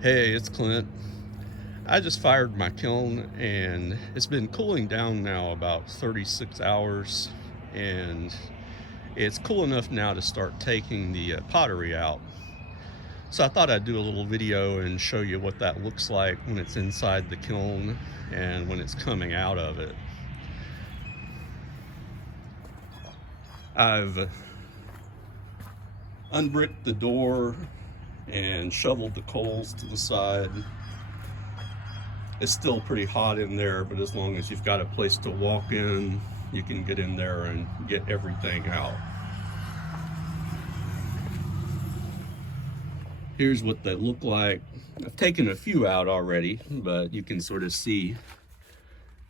Hey, it's Clint. I just fired my kiln and it's been cooling down now about 36 hours, and it's cool enough now to start taking the pottery out. So I thought I'd do a little video and show you what that looks like when it's inside the kiln and when it's coming out of it. I've unbricked the door and shoveled the coals to the side. It's still pretty hot in there, but as long as you've got a place to walk in, you can get in there and get everything out. Here's what they look like. I've taken a few out already, but you can sort of see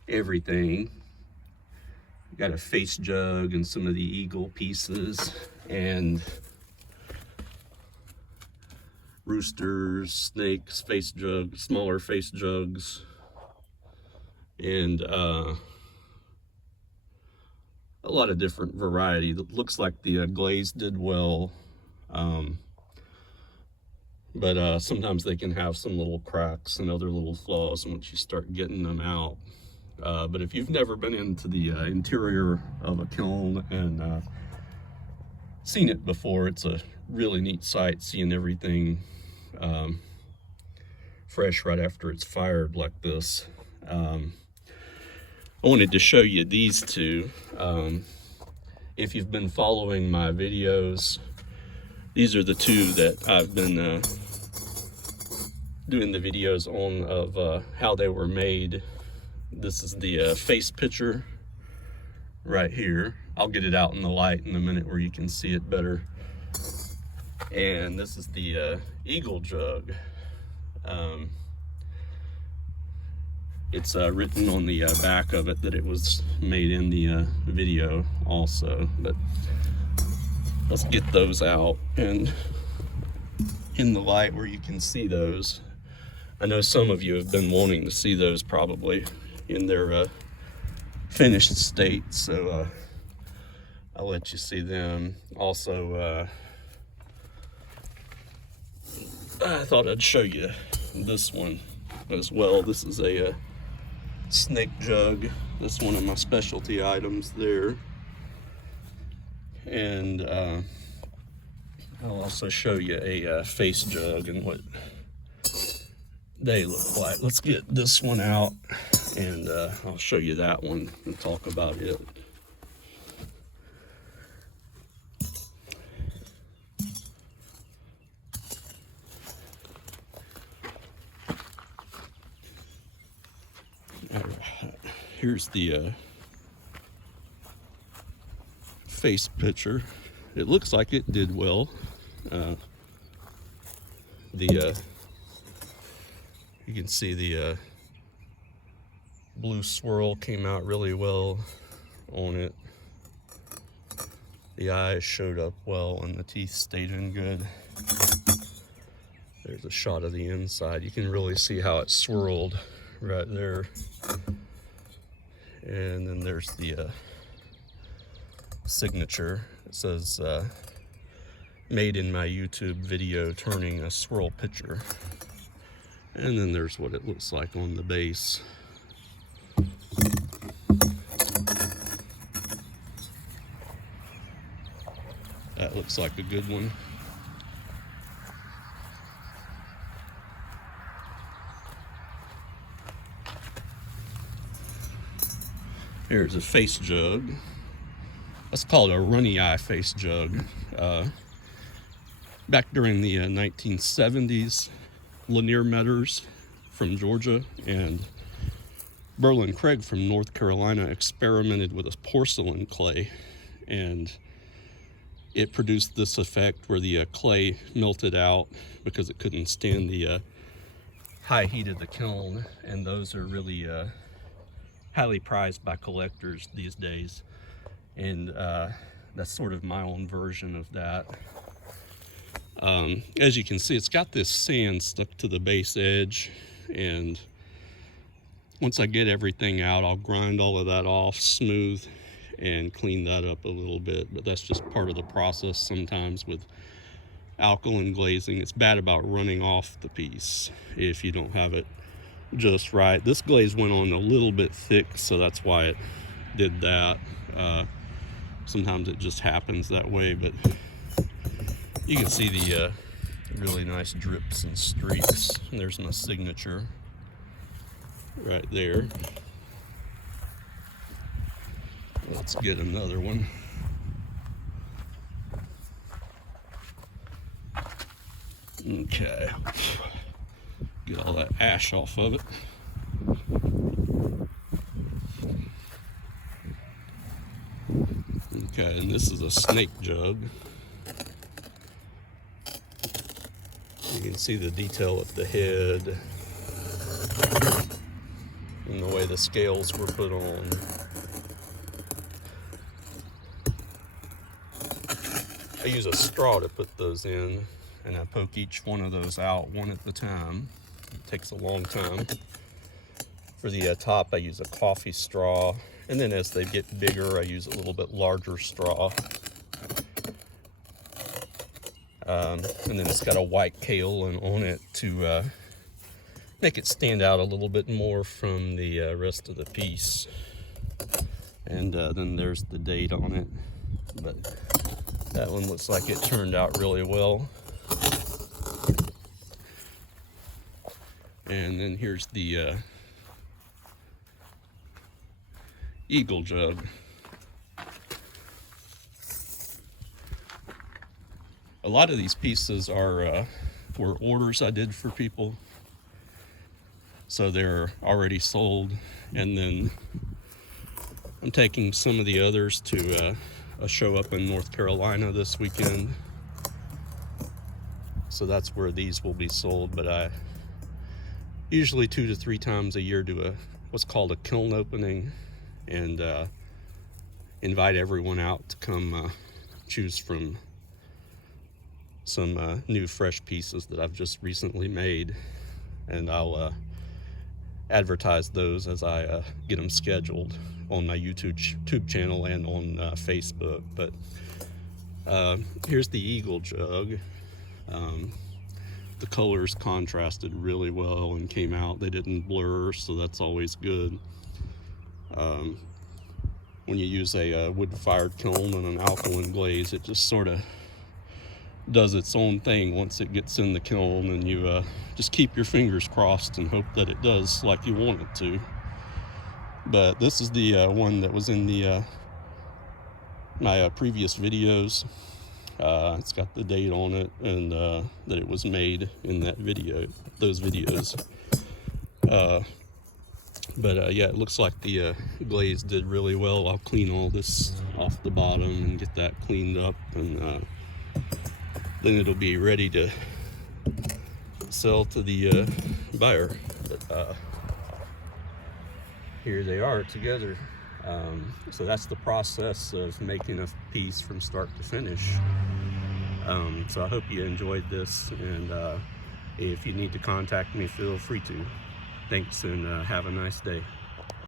everything. Got a face jug and some of the eagle pieces and roosters, snakes, face jugs, smaller face jugs, and a lot of different variety. It looks like the glaze did well, but sometimes they can have some little cracks and other little flaws once you start getting them out. But if you've never been into the interior of a kiln and seen it before, it's a really neat sight, seeing everything fresh right after it's fired like this. I wanted to show you these two. If you've been following my videos, these are the two that I've been doing the videos on of how they were made. This is the face pitcher right here. I'll get it out in the light in a minute where you can see it better. And this is the eagle jug. It's written on the back of it that it was made in the video also, but let's get those out and in the light where you can see those. I know some of you have been wanting to see those probably in their finished state, so I'll let you see them. Also, I thought I'd show you this one as well. This is a snake jug. That's one of my specialty items there. And I'll also show you a face jug and what they look like. Let's get this one out and I'll show you that one and talk about it. Here's the face pitcher. It looks like it did well. You can see the blue swirl came out really well on it. The eyes showed up well and the teeth stayed in good. There's a shot of the inside. You can really see how it swirled right there. And then there's the signature. It says made in my YouTube video turning a swirl pitcher. And then there's what it looks like on the base. That looks like a good one. Here's a face jug. Let's call it a runny eye face jug. Back during the 1970s, Lanier Metters from Georgia and Berlin Craig from North Carolina experimented with a porcelain clay, and it produced this effect where the clay melted out because it couldn't stand the high heat of the kiln, and those are really highly prized by collectors these days. And that's sort of my own version of that. As you can see, it's got this sand stuck to the base edge, and once I get everything out, I'll grind all of that off smooth and clean that up a little bit. But that's just part of the process sometimes with alkaline glazing. It's bad about running off the piece if you don't have it just right. This glaze went on a little bit thick, so that's why it did that. Sometimes it just happens that way, but you can see the really nice drips and streaks. And there's my signature right there. Let's get another one. Okay, get all that ash off of it. Okay, and this is a snake jug. You can see the detail at the head and the way the scales were put on. I use a straw to put those in, and I poke each one of those out one at a time. It takes a long time. For the top, I use a coffee straw, and then as they get bigger, I use a little bit larger straw. And then it's got a white kaolin on it to make it stand out a little bit more from the rest of the piece. And then there's the date on it, but that one looks like it turned out really well. And then here's the eagle jug. A lot of these pieces are were orders I did for people, so they're already sold, and then I'm taking some of the others to a show up in North Carolina this weekend, so that's where these will be sold. But I usually 2 to 3 times a year do what's called a kiln opening, and invite everyone out to come choose from some new fresh pieces that I've just recently made, and I'll advertise those as I get them scheduled on my YouTube channel and on Facebook. But here's the eagle jug. The colors contrasted really well and came out. They didn't blur, so that's always good. When you use a wood-fired kiln and an alkaline glaze, it just sort of does its own thing once it gets in the kiln, and you just keep your fingers crossed and hope that it does like you want it to. But this is the one that was in the my previous videos. It's got the date on it, and that it was made in those videos. But yeah, it looks like the glaze did really well. I'll clean all this off the bottom and get that cleaned up, and then it'll be ready to sell to the buyer. But here they are together. So that's the process of making a piece from start to finish. So I hope you enjoyed this, and if you need to contact me, feel free to. Thanks, and have a nice day.